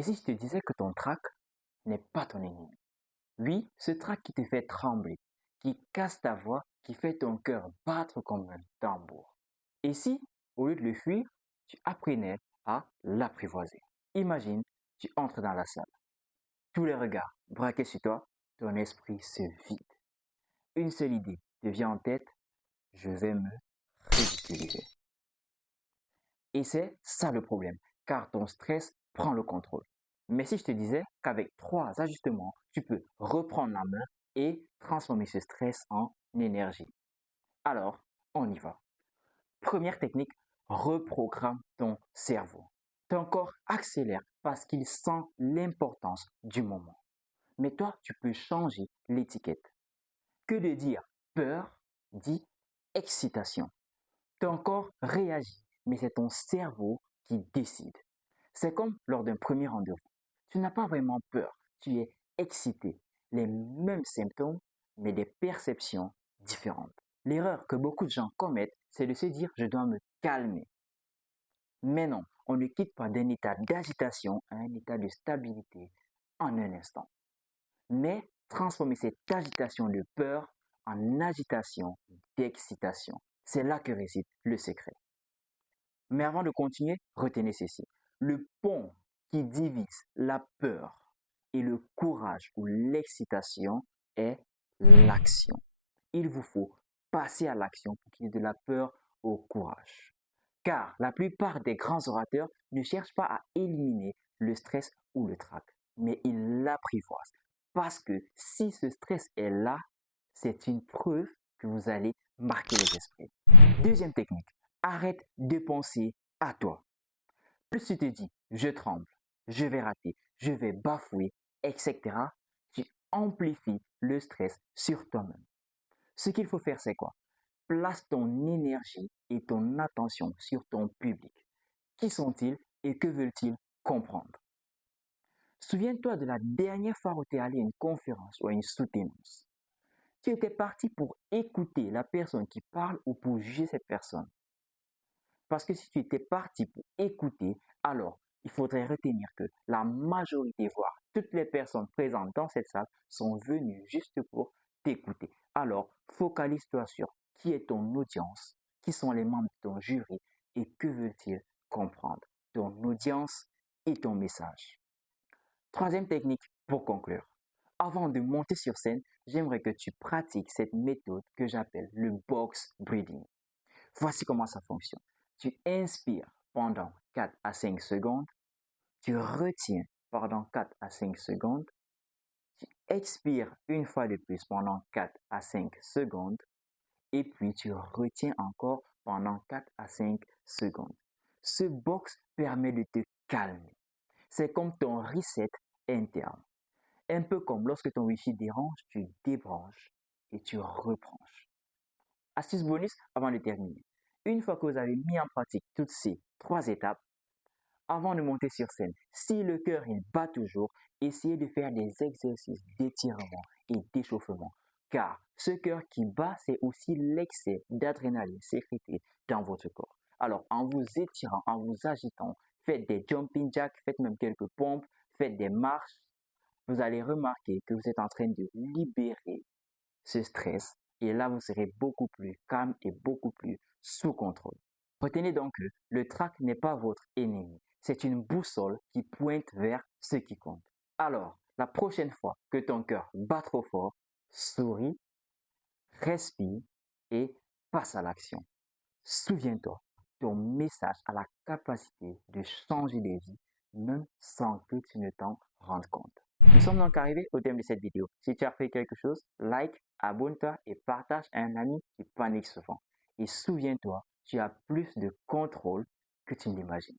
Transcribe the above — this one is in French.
Et si je te disais que ton trac n'est pas ton ennemi? Oui, ce trac qui te fait trembler, qui casse ta voix, qui fait ton cœur battre comme un tambour. Et si, au lieu de le fuir, tu apprenais à l'apprivoiser? Imagine, tu entres dans la salle. Tous les regards braqués sur toi, ton esprit se vide. Une seule idée te vient en tête, je vais me ridiculiser. Et c'est ça le problème, car ton stress prend le contrôle. Mais si je te disais qu'avec 3 ajustements, tu peux reprendre la main et transformer ce stress en énergie. Alors, on y va. Première technique, reprogramme ton cerveau. Ton corps accélère parce qu'il sent l'importance du moment. Mais toi, tu peux changer l'étiquette. Que de dire peur dit excitation. Ton corps réagit, mais c'est ton cerveau qui décide. C'est comme lors d'un premier rendez-vous. Tu n'as pas vraiment peur, tu es excité. Les mêmes symptômes, mais des perceptions différentes. L'erreur que beaucoup de gens commettent, c'est de se dire je dois me calmer. Mais non, on ne quitte pas d'un état d'agitation à un état de stabilité en un instant. Mais transformer cette agitation de peur en agitation d'excitation. C'est là que réside le secret. Mais avant de continuer, retenez ceci. Le pont qui divise la peur et le courage ou l'excitation est l'action. Il vous faut passer à l'action pour qu'il y ait de la peur au courage. Car la plupart des grands orateurs ne cherchent pas à éliminer le stress ou le trac, mais ils l'apprivoisent. Parce que si ce stress est là, c'est une preuve que vous allez marquer les esprits. Deuxième technique, arrête de penser à toi. Plus tu te dis, je tremble, je vais rater, je vais bafouer, etc., tu amplifies le stress sur toi-même. Ce qu'il faut faire, c'est quoi? Place ton énergie et ton attention sur ton public. Qui sont-ils et que veulent-ils comprendre? Souviens-toi de la dernière fois où tu es allé à une conférence ou à une soutenance. Tu étais parti pour écouter la personne qui parle ou pour juger cette personne. Parce que si tu étais parti pour écouter, alors il faudrait retenir que la majorité, voire toutes les personnes présentes dans cette salle sont venues juste pour t'écouter. Alors, focalise-toi sur qui est ton audience, qui sont les membres de ton jury et que veulent-ils comprendre, ton audience et ton message. Troisième technique pour conclure. Avant de monter sur scène, j'aimerais que tu pratiques cette méthode que j'appelle le box breathing. Voici comment ça fonctionne. Tu inspires pendant 4 à 5 secondes, tu retiens pendant 4 à 5 secondes, tu expires une fois de plus pendant 4 à 5 secondes et puis tu retiens encore pendant 4 à 5 secondes. Ce box permet de te calmer. C'est comme ton reset interne. Un peu comme lorsque ton Wi-Fi dérange, tu débranches et tu rebranches. Astuce bonus avant de terminer. Une fois que vous avez mis en pratique toutes ces 3 étapes, avant de monter sur scène, si le cœur il bat toujours, essayez de faire des exercices d'étirement et d'échauffement. Car ce cœur qui bat, c'est aussi l'excès d'adrénaline sécrétée dans votre corps. Alors, en vous étirant, en vous agitant, faites des jumping jacks, faites même quelques pompes, faites des marches, vous allez remarquer que vous êtes en train de libérer ce stress et là vous serez beaucoup plus calme et beaucoup plus sous contrôle. Retenez donc que le trac n'est pas votre ennemi, c'est une boussole qui pointe vers ce qui compte. Alors, la prochaine fois que ton cœur bat trop fort, souris, respire et passe à l'action. Souviens-toi, ton message a la capacité de changer des vies même sans que tu ne t'en rendes compte. Nous sommes donc arrivés au thème de cette vidéo. Si tu as appris quelque chose, like, abonne-toi et partage à un ami qui panique souvent. Et souviens-toi, tu as plus de contrôle que tu ne l'imagines.